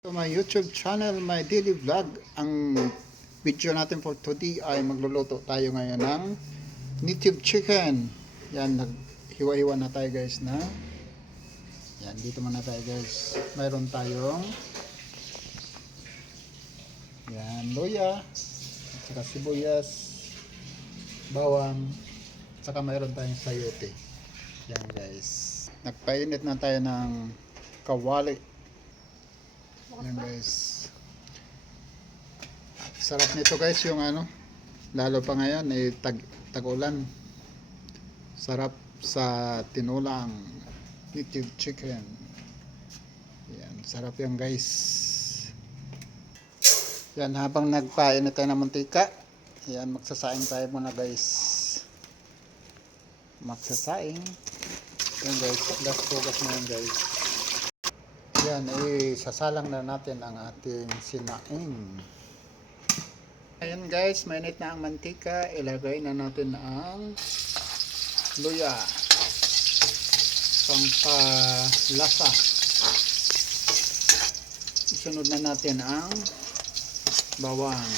To my YouTube channel, my daily vlog. Ang video natin for today ay magluluto tayo ngayon ng native chicken. Yan, naghiwa-hiwa na tayo guys na. Yan, dito muna tayo guys. Mayroon tayong yan, luya, at saka sibuyas, bawang, at saka mayroon tayong sayote. Yan guys. Nagpainit na tayo ng kawali. Yan guys. Sarap nito guys yung lalo pa ngayon tag-ulan. Sarap sa tinulang native chicken. Yan, sarap yan guys. Yan, habang nagpainit tayo ng mantika, yan, magsasaing tayo muna guys. Magsasaing. Yan guys, last focus na yan guys. Yan, sasalang na natin ang ating sinaing. Ayan guys, mainit na ang mantika. Ilagay na natin ang luya. Pampalasa. Isunod na natin ang bawang.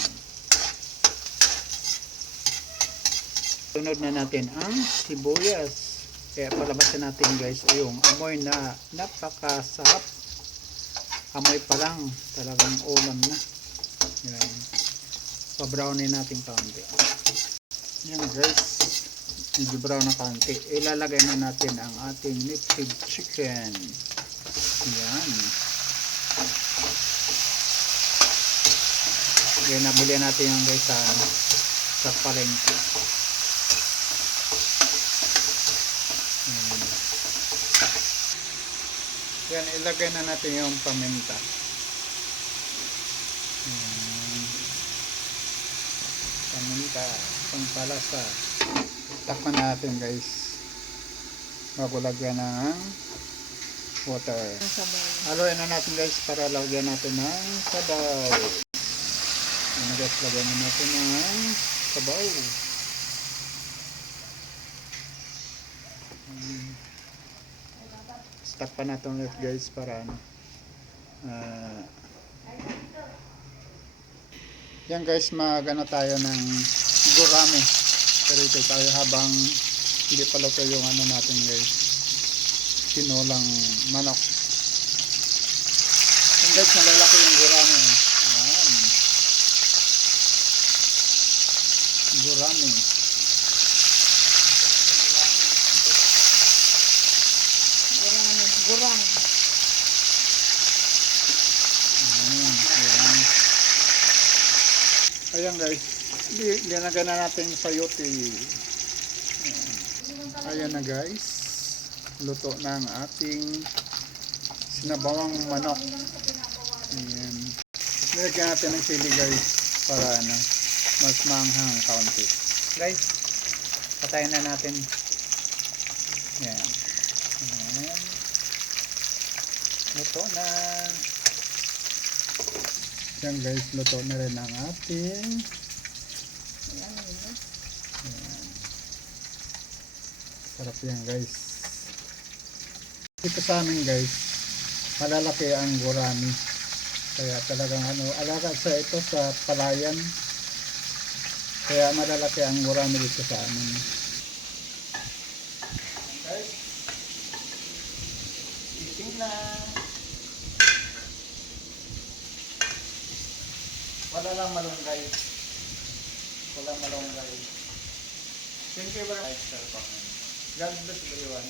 Sunod na natin ang sibuyas. Kaya palabasin natin guys yung amoy na napakasarap. Amoy pa lang, talagang ulam na. Yan. Pa-brownie natin kaunti. Yan guys, medyo brown na kaunti. Ilalagay na natin ang ating native chicken. Yan. Yan, nabili natin yung guys sa palengke. Yan, ilagay na natin yung paminta. Paminta, pampalasa. Takpan natin guys. Bago lagyan ng water. Haluin na natin guys para lagyan natin ng sabaw. Yan guys, lagyan na natin ng sabaw. Takpan natin ulit guys para yan guys, magana tayo ng gurami. Pero ito tayo habang hindi pa luto yung natin guys, tinulang manok. Yan guys, malalaki yung gurami. Yan, gurami. Gurang. Ayan guys, linagyan na natin yung sayote. Ayan na guys, luto na ang ating sinabawang manok. Ayan. Nilagyan natin ng sili guys para mas maanghang kaunti. Guys, patayin na natin. Ayan. Ayan. Luto na. Yan guys, luto na rin ang ating yan. Sarap yan guys. Dito sa amin guys, malalaki ang gurami. Kaya talagang alaga sa ito sa palayan. Kaya malalaki ang gurami dito sa amin. Guys, iting na. Wala lang malunggay. Walang malunggay. Thank you very much, sir. God bless everyone.